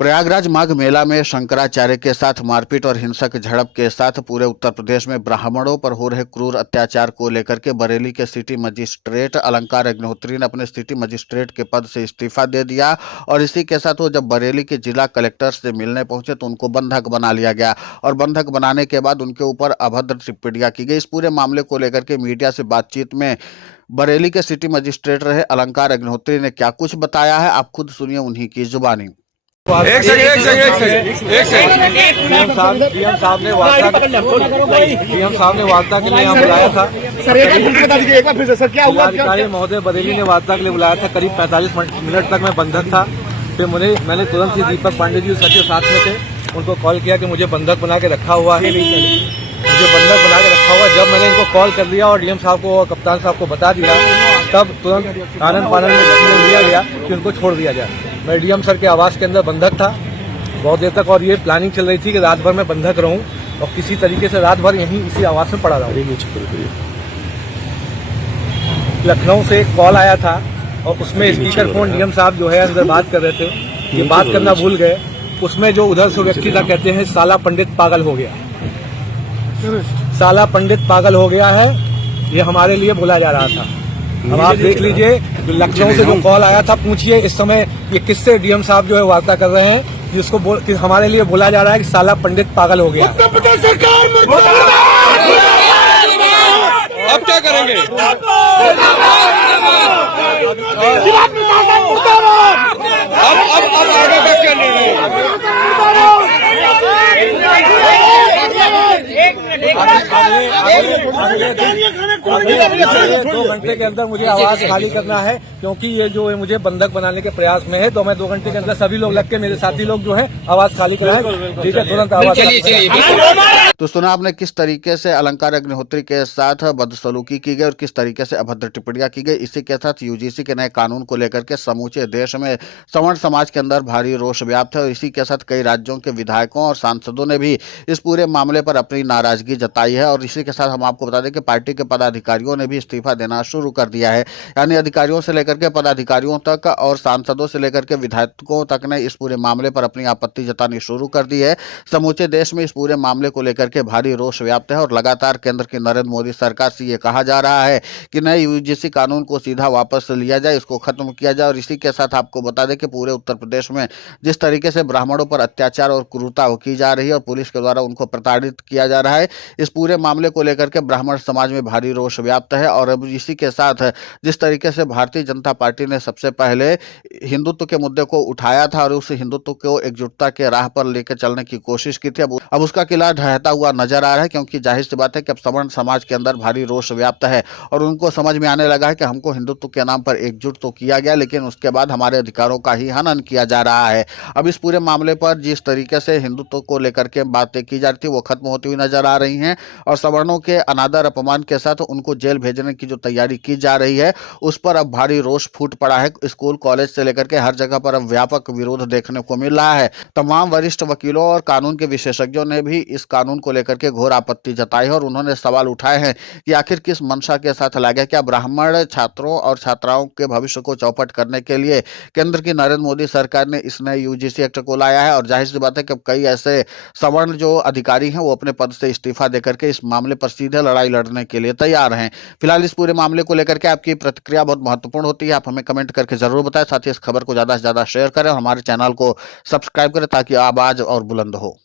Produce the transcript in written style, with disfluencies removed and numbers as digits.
प्रयागराज माघ मेला में शंकराचार्य के साथ मारपीट और हिंसक झड़प के साथ पूरे उत्तर प्रदेश में ब्राह्मणों पर हो रहे क्रूर अत्याचार को लेकर के बरेली के सिटी मजिस्ट्रेट अलंकार अग्निहोत्री ने अपने सिटी मजिस्ट्रेट के पद से इस्तीफा दे दिया। और इसी के साथ वो जब बरेली के जिला कलेक्टर से मिलने पहुंचे तो उनको बंधक बना लिया गया और बंधक बनाने के बाद उनके ऊपर अभद्र टिप्पणियां की गई। इस पूरे मामले को लेकर के मीडिया से बातचीत में बरेली के सिटी मजिस्ट्रेट रहे अलंकार अग्निहोत्री ने क्या कुछ बताया है, आप खुद सुनिए उन्हीं की जुबानी। डीएम साहब ने वार्ता के लिए यहाँ बुलाया था। जिलाधिकारी महोदय बरेली ने वार्ता के लिए बुलाया था। करीब 45 मिनट तक मैं बंधक था। फिर मैंने तुरंत ही दीपक पांडे जी सचिव साथ में थे, उनको कॉल किया कि मुझे बंधक बना के रखा हुआ है, जब मैंने इनको कॉल कर दिया और डीएम साहब को और कप्तान साहब को बता दिया, तब तुरंत आनंद पानन में डिसीजन लिया गया कि उनको छोड़ दिया जाए। मैं डीएम सर के आवास के अंदर बंधक था बहुत देर तक, और ये प्लानिंग चल रही थी कि रात भर मैं बंधक रहूं और किसी तरीके से रात भर यहीं इसी आवास में पड़ा रहूं। लखनऊ से एक कॉल आया था और उसमें स्पीकर फोन डीएम साहब जो है अंदर बात कर रहे थे, ये बात करना भूल गए। उसमें जो उधर से व्यक्ति था, कहते हैं साला पंडित पागल हो गया, साला पंडित पागल हो गया है, ये हमारे लिए बोला जा रहा था। अब आप देख लीजिए, लखनऊ से जो कॉल आया था, पूछिए इस समय ये किससे डीएम साहब जो है वार्ता कर रहे हैं कि उसको कि हमारे लिए बोला जा रहा है कि साला पंडित पागल हो गया। अब क्या करेंगे? अब आगे का क्या निर्णय? अगले 2 घंटे के अंदर मुझे आवास खाली करना है, क्योंकि ये जो है मुझे बंधक बनाने के प्रयास में है। तो मैं 2 घंटे के अंदर सभी लोग लग के, मेरे साथी लोग जो है आवास खाली कराएं। ठीक है, तुरंत आवास। तो सुना आपने किस तरीके से अलंकार अग्निहोत्री के साथ बदसलूकी की गई और किस तरीके से अभद्र टिप्पणियां की गई। इसी के साथ यूजीसी के नए कानून को लेकर के समूचे देश में सवर्ण समाज के अंदर भारी रोष व्याप्त है और इसी के साथ कई राज्यों के विधायकों और सांसदों ने भी इस पूरे मामले पर अपनी नाराजगी जताई है। और इसी के साथ हम आपको बता दें कि पार्टी के पदाधिकारियों ने भी इस्तीफा देना शुरू कर दिया है, यानी अधिकारियों से लेकर के पदाधिकारियों तक और सांसदों से लेकर के विधायकों तक ने इस पूरे मामले पर अपनी आपत्ति जतानी शुरू कर दी है। समूचे देश में इस पूरे मामले को लेकर के भारी रोष व्याप्त है और लगातार केंद्र की नरेंद्र मोदी सरकार से ये कहा जा रहा है कि नए यूजीसी कानून को सीधा वापस लिया जाए, इसको खत्म किया जाए। और इसी के साथ आपको बता दें कि पूरे उत्तर प्रदेश में जिस तरीके से ब्राह्मणों पर अत्याचार और क्रूरता की जा रही है और पुलिस के द्वारा उनको प्रताड़ित किया जा रहा है, इस पूरे मामले को लेकर के ब्राह्मण समाज में भारी रोष व्याप्त है। और अब इसी के साथ जिस तरीके से भारतीय जनता पार्टी ने सबसे पहले हिंदुत्व के मुद्दे को उठाया था और उस हिंदुत्व को एकजुटता के राह पर लेकर चलने की कोशिश की थी, अब उसका किला ढहता हुआ नजर आ रहा है, क्योंकि जाहिर सी बात है कि अब सवर्ण समाज के अंदर भारी रोष व्याप्त है और उनको समझ में आने लगा है कि हमको हिंदुत्व के नाम पर एकजुट तो किया गया, लेकिन उसके बाद हमारे अधिकारों का ही हनन किया जा रहा है। अब इस पूरे मामले पर जिस तरीके से हिंदुत्व को लेकर के बातें की जा रही थी वो खत्म होती हुई नजर आ रही हैं और सवर्णों के अनादर अपमान के साथ उनको जेल भेजने की जो तैयारी की जा रही है उस पर अब भारी रोष फूट पड़ा है। स्कूल कॉलेज से लेकर के हर जगह पर अब व्यापक विरोध देखने को मिल रहा है। तमाम वरिष्ठ वकीलों और कानून के विशेषज्ञों ने भी इस कानून को लेकर के घोर आपत्ति जताई है और उन्होंने सवाल उठाए हैं कि आखिर किस मंशा के साथ लाया गया। क्या ब्राह्मण छात्रों और छात्राओं के भविष्य को चौपट करने के लिए केंद्र की नरेंद्र मोदी सरकार ने इस नए यूजीसी एक्ट को लाया है? और जाहिर सी बात है कि कई ऐसे सवर्ण जो अधिकारी हैं वो अपने पद से इस्तीफा देकर के इस मामले पर सीधे लड़ाई लड़ने के लिए तैयार हैं। फिलहाल इस पूरे मामले को लेकर के आपकी प्रतिक्रिया बहुत महत्वपूर्ण होती है, आप हमें कमेंट करके जरूर बताएं। साथ ही इस खबर को ज्यादा से ज्यादा शेयर करें और हमारे चैनल को सब्सक्राइब करें ताकि आवाज और बुलंद हो।